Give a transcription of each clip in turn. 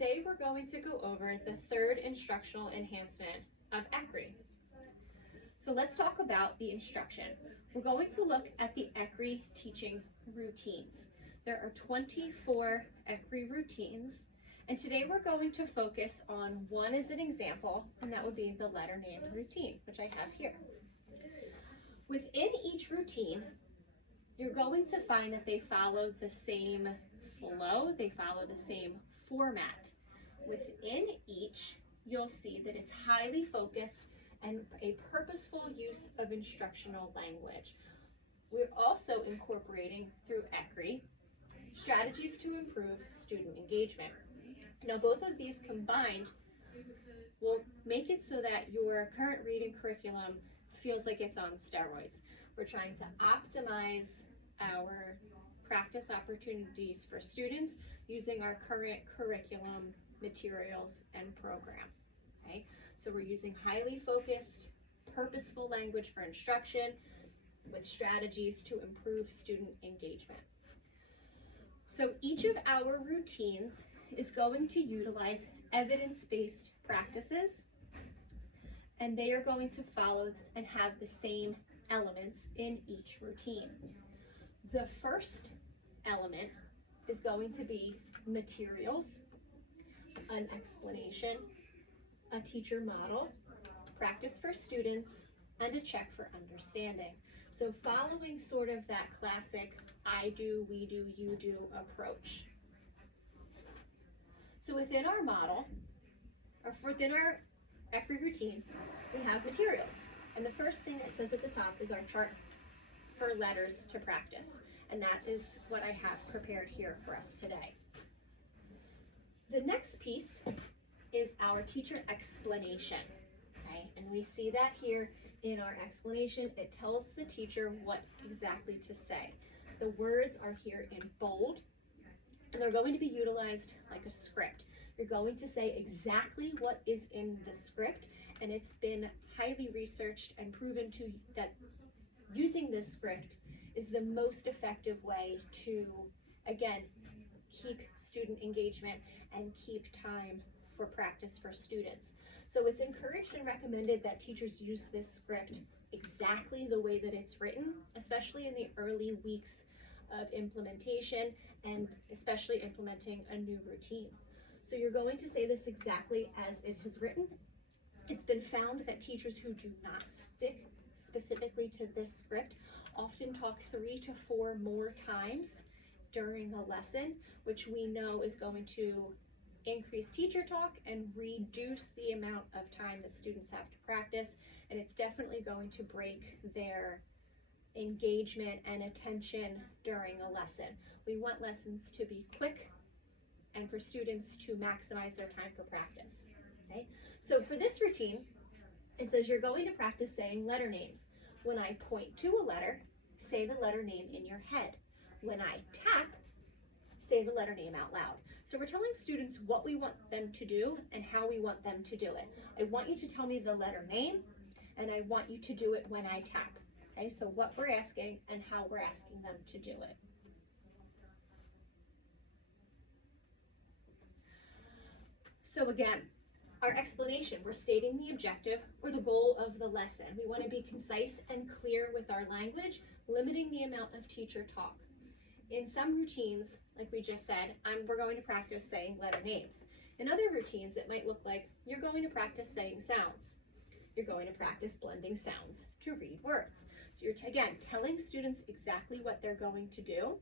today we're going to go over the third instructional enhancement of ECRI. So let's talk about the instruction. We're going to look at the ECRI teaching routines. There are 24 ECRI routines, and today we're going to focus on one as an example, and that would be the letter name routine, which I have here. Within each routine, you're going to find that they follow the same flow, they follow the same format. Within each, you'll see that it's highly focused and a purposeful use of instructional language. We're also incorporating through ECRI strategies to improve student engagement. Now, both of these combined will make it so that your current reading curriculum feels like it's on steroids. We're trying to optimize our practice opportunities for students using our current curriculum materials and program. Okay? So we're using highly focused, purposeful language for instruction with strategies to improve student engagement. So each of our routines is going to utilize evidence-based practices, and they are going to follow and have the same elements in each routine. The first element is going to be materials, an explanation, a teacher model, practice for students, and a check for understanding. So following sort of that classic I do, we do, you do approach. So within our model, or within our ECRI routine, we have materials. And the first thing that says at the top is our chart for letters to practice. And that is what I have prepared here for us today. The next piece is our teacher explanation. Okay? And we see that here in our explanation. It tells the teacher what exactly to say. The words are here in bold, and they're going to be utilized like a script. You're going to say exactly what is in the script, and it's been highly researched and proven that using this script is the most effective way to, again, keep student engagement and keep time for practice for students. So it's encouraged and recommended that teachers use this script exactly the way that it's written, especially in the early weeks of implementation and especially implementing a new routine. So you're going to say this exactly as it has written. It's been found that teachers who do not stick specifically to this script often talk 3 to 4 more times during a lesson, which we know is going to increase teacher talk and reduce the amount of time that students have to practice, and it's definitely going to break their engagement and attention during a lesson. We want lessons to be quick and for students to maximize their time for practice. Okay? So for this routine, it says you're going to practice saying letter names. When I point to a letter, say the letter name in your head. When I tap, say the letter name out loud. So we're telling students what we want them to do and how we want them to do it. I want you to tell me the letter name, and I want you to do it when I tap. Okay, so what we're asking and how we're asking them to do it. So again, our explanation, we're stating the objective or the goal of the lesson. We want to be concise and clear with our language, limiting the amount of teacher talk. In some routines, like we just said, we're going to practice saying letter names. In other routines, it might look like you're going to practice saying sounds. You're going to practice blending sounds to read words. So you're, again, telling students exactly what they're going to do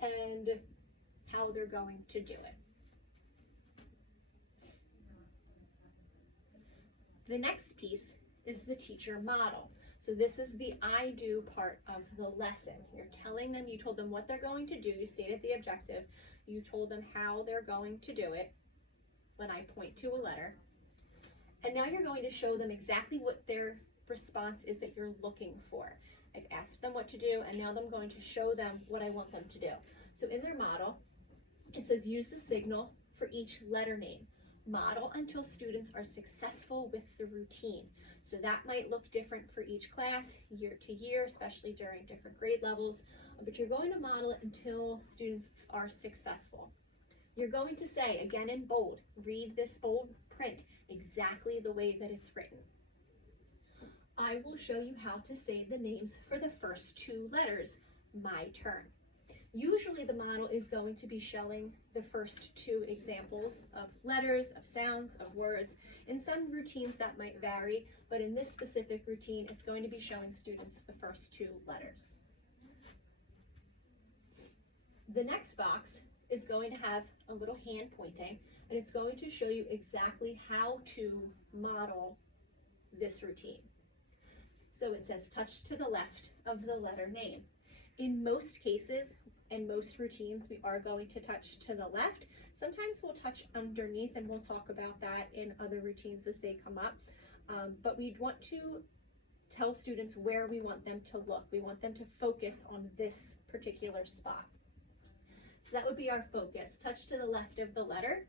and how they're going to do it. The next piece is the teacher model. So this is the I do part of the lesson. You're telling them, you told them what they're going to do, you stated the objective, you told them how they're going to do it when I point to a letter. And now you're going to show them exactly what their response is that you're looking for. I've asked them what to do, and now I'm going to show them what I want them to do. So in their model, it says use the signal for each letter name. Model until students are successful with the routine. So that might look different for each class, year to year, especially during different grade levels, but you're going to model it until students are successful. You're going to say, again in bold, read this bold print exactly the way that it's written. I will show you how to say the names for the first 2 letters. My turn. Usually the model is going to be showing the first 2 examples of letters, of sounds, of words. In some routines that might vary, but in this specific routine, it's going to be showing students the first 2 letters. The next box is going to have a little hand pointing, and it's going to show you exactly how to model this routine. So it says touch to the left of the letter name. In most cases and most routines, we are going to touch to the left. Sometimes we'll touch underneath, and we'll talk about that in other routines as they come up. But we want to tell students where we want them to look. We want them to focus on this particular spot. So that would be our focus, touch to the left of the letter.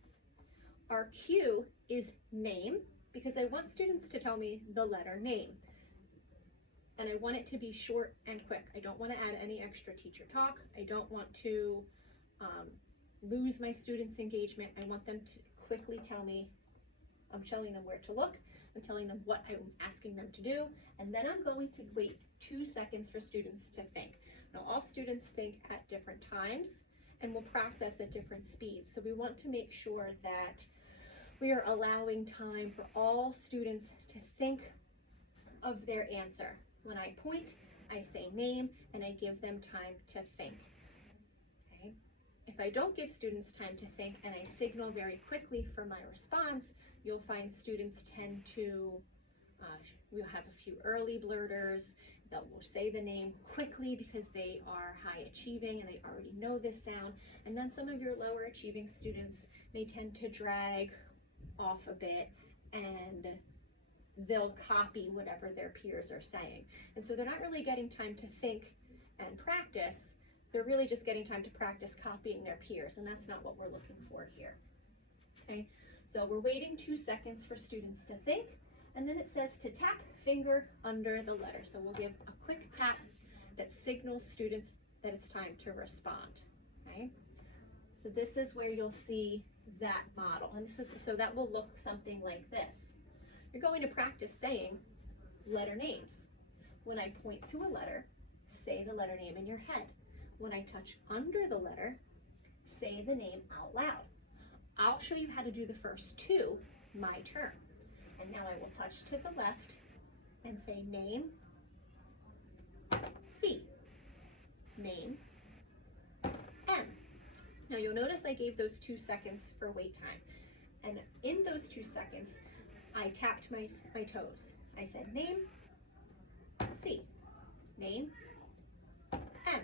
Our cue is name, because I want students to tell me the letter name. And I want it to be short and quick. I don't want to add any extra teacher talk. I don't want to lose my students' engagement. I want them to quickly tell me, I'm showing them where to look, I'm telling them what I'm asking them to do, and then I'm going to wait 2 seconds for students to think. Now, all students think at different times and will process at different speeds. So we want to make sure that we are allowing time for all students to think of their answer. When I point, I say name, and I give them time to think. Okay? If I don't give students time to think and I signal very quickly for my response, you'll find students tend to, we'll have a few early blurters that will say the name quickly because they are high achieving and they already know this sound. And then some of your lower achieving students may tend to drag off a bit and they'll copy whatever their peers are saying. And so they're not really getting time to think and practice. They're really just getting time to practice copying their peers, and that's not what we're looking for here. Okay, so we're waiting 2 seconds for students to think, and then it says to tap finger under the letter. So we'll give a quick tap that signals students that it's time to respond. Okay, so this is where you'll see that model, and this is, so that will look something like this. You're going to practice saying letter names. When I point to a letter, say the letter name in your head. When I touch under the letter, say the name out loud. I'll show you how to do the first 2, my turn. And now I will touch to the left and say name, C, name, M. Now you'll notice I gave those 2 seconds for wait time. And in those 2 seconds, I tapped my toes. I said name, C, name, M.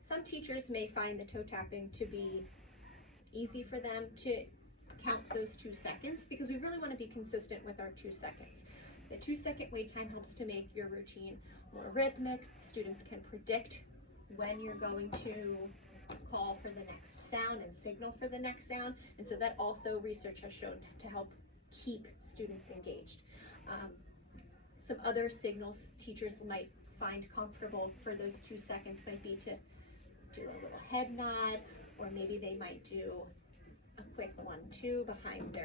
Some teachers may find the toe tapping to be easy for them to count those 2 seconds because we really want to be consistent with our 2 seconds. The 2-second wait time helps to make your routine more rhythmic. Students can predict when you're going to call for the next sound and signal for the next sound. And so that also research has shown to help keep students engaged. Some other signals teachers might find comfortable for those 2 seconds might be to do a little head nod, or maybe they might do a quick 1-2 behind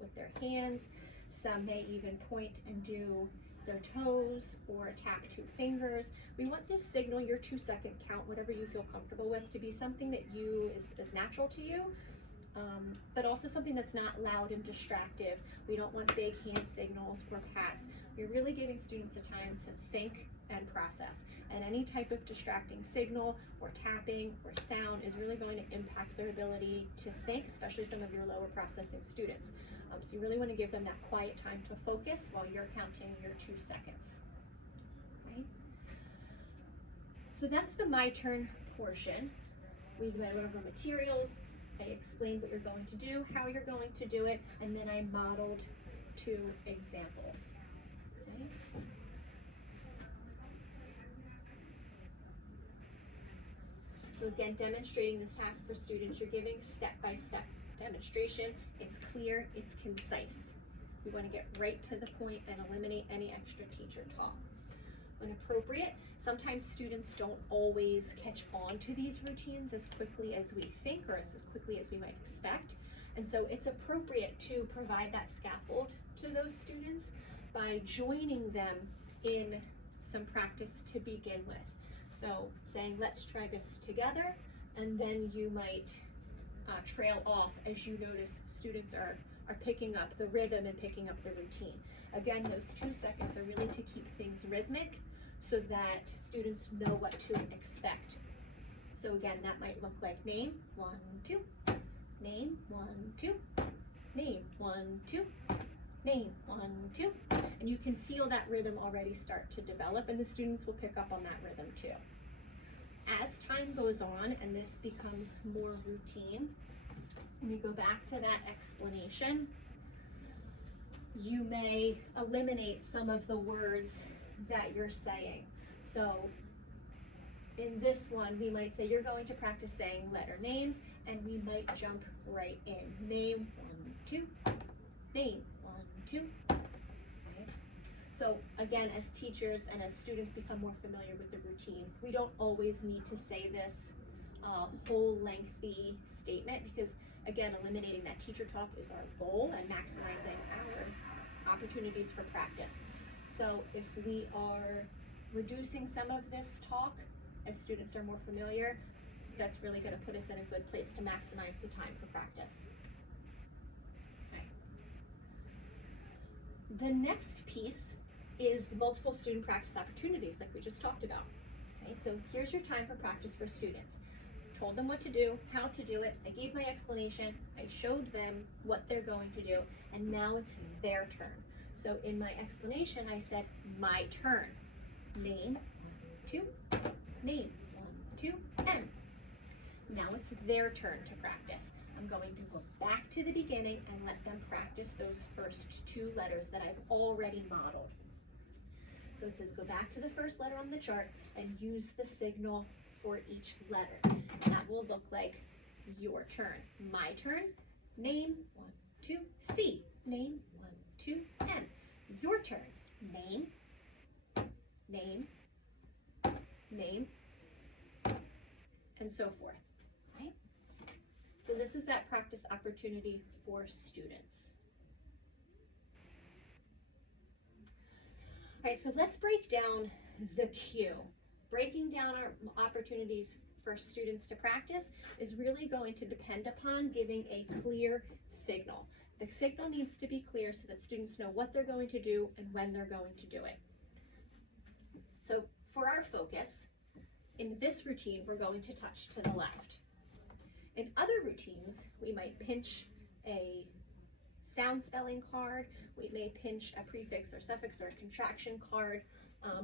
with their hands. Some may even point and do their toes or tap 2 fingers. We want this signal, your 2-second count, whatever you feel comfortable with, to be something that is natural to you, but also something that's not loud and distractive. We don't want big hand signals or pats. We're really giving students a time to think and process. And any type of distracting signal or tapping or sound is really going to impact their ability to think, especially some of your lower processing students. So you really want to give them that quiet time to focus while you're counting your 2 seconds. Okay? So that's the my turn portion. We went over materials. I explained what you're going to do, how you're going to do it, and then I modeled 2 examples. Okay? So again, demonstrating this task for students, you're giving step-by-step demonstration. It's clear, it's concise. We want to get right to the point and eliminate any extra teacher talk. when appropriate. Sometimes students don't always catch on to these routines as quickly as we think or as quickly as we might expect. And so it's appropriate to provide that scaffold to those students by joining them in some practice to begin with. So saying, let's try this together, and then you might trail off as you notice students are picking up the rhythm and picking up the routine. Again, those 2 seconds are really to keep things rhythmic so that students know what to expect. So again, that might look like name, 1, 2, name, 1, 2, name, 1, 2, name, 1, 2. And you can feel that rhythm already start to develop, and the students will pick up on that rhythm too. As time goes on and this becomes more routine, when you go back to that explanation, you may eliminate some of the words that you're saying. So in this one, we might say you're going to practice saying letter names, and we might jump right in. Name, 1, 2, name, 1, 2. Okay. So again, as teachers and as students become more familiar with the routine, we don't always need to say this whole lengthy statement, because again, eliminating that teacher talk is our goal and maximizing our opportunities for practice. So if we are reducing some of this talk as students are more familiar, that's really going to put us in a good place to maximize the time for practice. Okay. The next piece is the multiple student practice opportunities like we just talked about. Okay, so here's your time for practice for students. Told them what to do, how to do it, I gave my explanation, I showed them what they're going to do, and now it's their turn. So in my explanation, I said, my turn. Name, 1, 2, name, 1, 2, and. Now it's their turn to practice. I'm going to go back to the beginning and let them practice those first 2 letters that I've already modeled. So it says go back to the first letter on the chart and use the signal for each letter. And that will look like your turn. My turn, name, 1, 2, C. Name, 1, 2, N. Your turn, name, name, name, and so forth. Right? So this is that practice opportunity for students. All right, so let's break down the cue. Breaking down our opportunities for students to practice is really going to depend upon giving a clear signal. The signal needs to be clear so that students know what they're going to do and when they're going to do it. So for our focus, in this routine, we're going to touch to the left. In other routines, we might pinch a sound spelling card, we may pinch a prefix or suffix or a contraction card,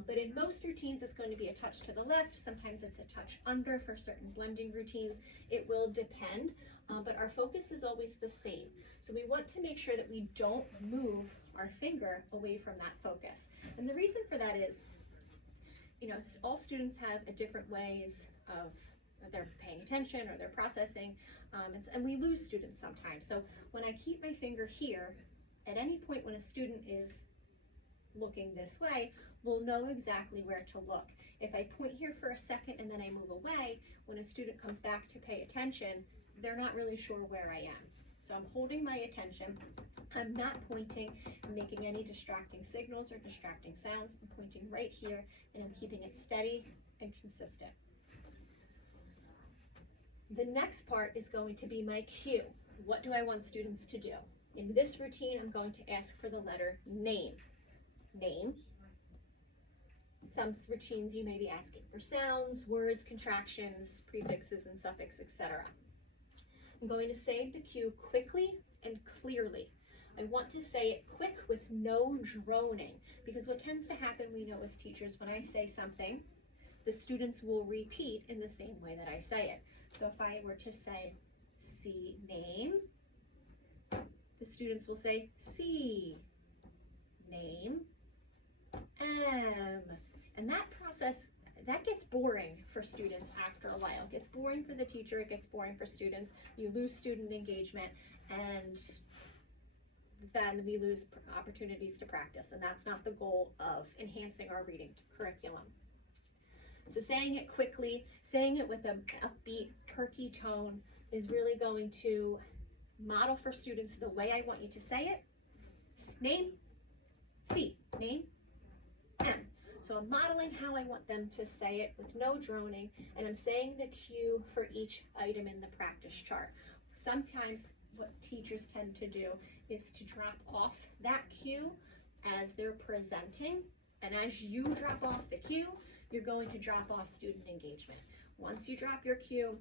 but in most routines it's going to be a touch to the left, sometimes it's a touch under for certain blending routines. It will depend, but our focus is always the same. So we want to make sure that we don't move our finger away from that focus. And the reason for that is, you know, all students have a different ways of they're paying attention or they're processing, and we lose students sometimes. So when I keep my finger here, at any point when a student is looking this way, we'll know exactly where to look. If I point here for a second and then I move away, when a student comes back to pay attention, they're not really sure where I am. So I'm holding my attention. I'm not pointing and making any distracting signals or distracting sounds. I'm pointing right here and I'm keeping it steady and consistent. The next part is going to be my cue. What do I want students to do? In this routine, I'm going to ask for the letter name. Name. Some routines you may be asking for sounds, words, contractions, prefixes, and suffixes, etc. I'm going to say the cue quickly and clearly. I want to say it quick with no droning, because what tends to happen, we know as teachers, when I say something, the students will repeat in the same way that I say it. So if I were to say C name, the students will say C name M. And that process, that gets boring for students after a while. It gets boring for the teacher, it gets boring for students. You lose student engagement, and then we lose opportunities to practice, and that's not the goal of enhancing our reading curriculum. So saying it quickly, saying it with an upbeat, perky tone is really going to model for students the way I want you to say it. Name, C, name, M. So I'm modeling how I want them to say it with no droning, and I'm saying the cue for each item in the practice chart. Sometimes what teachers tend to do is to drop off that cue as they're presenting, and as you drop off the cue, you're going to drop off student engagement. Once you drop your cue,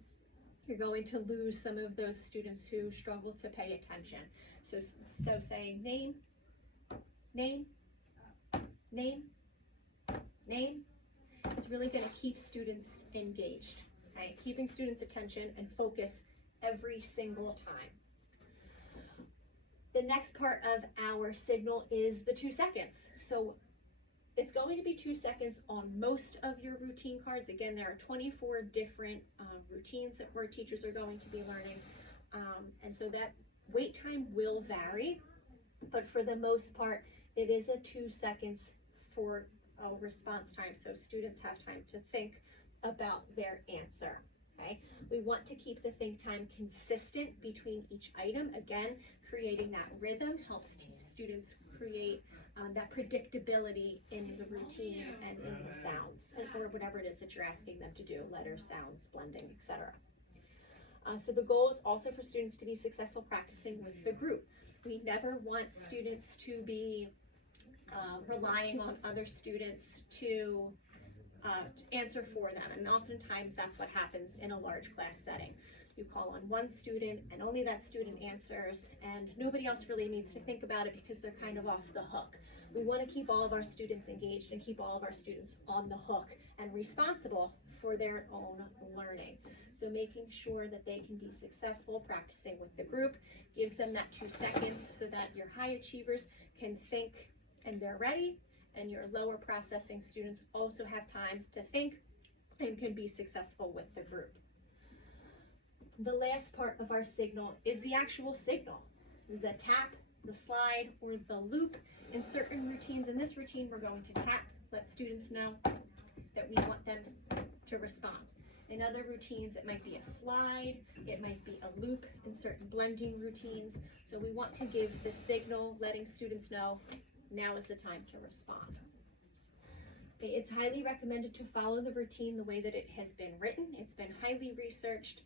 you're going to lose some of those students who struggle to pay attention. So saying name, name, name, name is really going to keep students engaged, okay? Keeping students' attention and focus every single time. The next part of our signal is the 2 seconds. So it's going to be 2 seconds on most of your routine cards. Again, there are 24 different routines that our teachers are going to be learning. And so that wait time will vary, but for the most part, it is a 2 seconds for response time, so students have time to think about their answer. Okay, we want to keep the think time consistent between each item. Again, creating that rhythm helps students create that predictability in the routine and in the sounds, or whatever it is that you're asking them to do, letters, sounds, blending, etc. So the goal is also for students to be successful practicing with the group. We never want students to be relying on other students to answer for them, and oftentimes that's what happens in a large class setting. You call on one student and only that student answers, and nobody else really needs to think about it because they're kind of off the hook. We want to keep all of our students engaged and keep all of our students on the hook and responsible for their own learning. So making sure that they can be successful practicing with the group gives them that 2 seconds so that your high achievers can think and they're ready, and your lower processing students also have time to think and can be successful with the group. The last part of our signal is the actual signal, the tap, the slide, or the loop. In certain routines, in this routine, we're going to tap, let students know that we want them to respond. In other routines, it might be a slide, it might be a loop in certain blending routines. So we want to give the signal, letting students know now is the time to respond. It's highly recommended to follow the routine the way that it has been written. It's been highly researched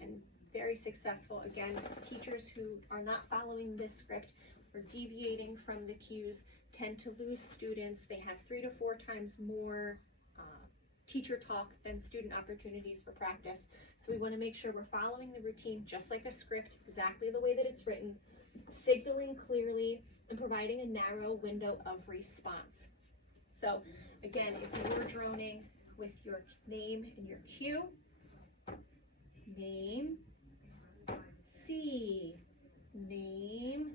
and very successful. Again, teachers who are not following this script or deviating from the cues tend to lose students. They have 3 to 4 times more teacher talk than student opportunities for practice. So we want to make sure we're following the routine just like a script, exactly the way that it's written, signaling clearly, and providing a narrow window of response. So again, if you're droning with your name and your cue, name, C, name,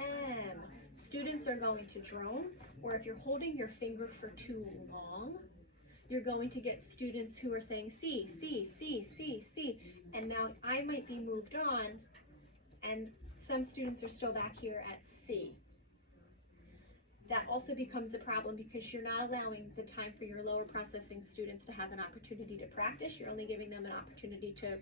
M. Students are going to drone, or if you're holding your finger for too long, you're going to get students who are saying C, C, C, C, C, and now I might be moved on, and some students are still back here at C. That also becomes a problem because you're not allowing the time for your lower processing students to have an opportunity to practice. You're only giving them an opportunity to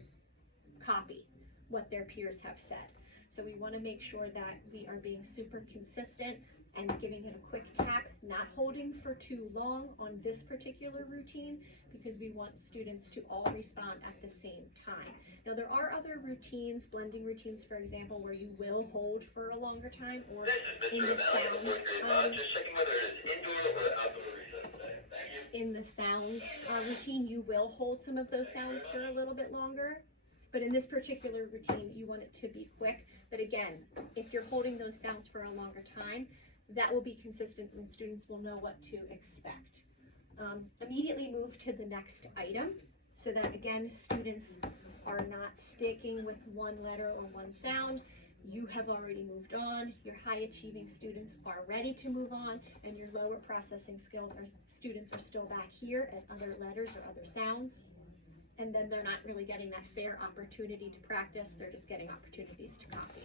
copy what their peers have said. So we want to make sure that we are being super consistent and giving it a quick tap, not holding for too long on this particular routine because we want students to all respond at the same time. Now there are other routines, blending routines for example, where you will hold for a longer time, or in the sounds in the sounds routine you will hold some of those sounds for a little bit longer. But in this particular routine, you want it to be quick. But again, if you're holding those sounds for a longer time, that will be consistent and students will know what to expect. Immediately move to the next item so that again, students are not sticking with one letter or one sound. You have already moved on, your high achieving students are ready to move on, and your lower processing students are still back here at other letters or other sounds. And then they're not really getting that fair opportunity to practice, they're just getting opportunities to copy.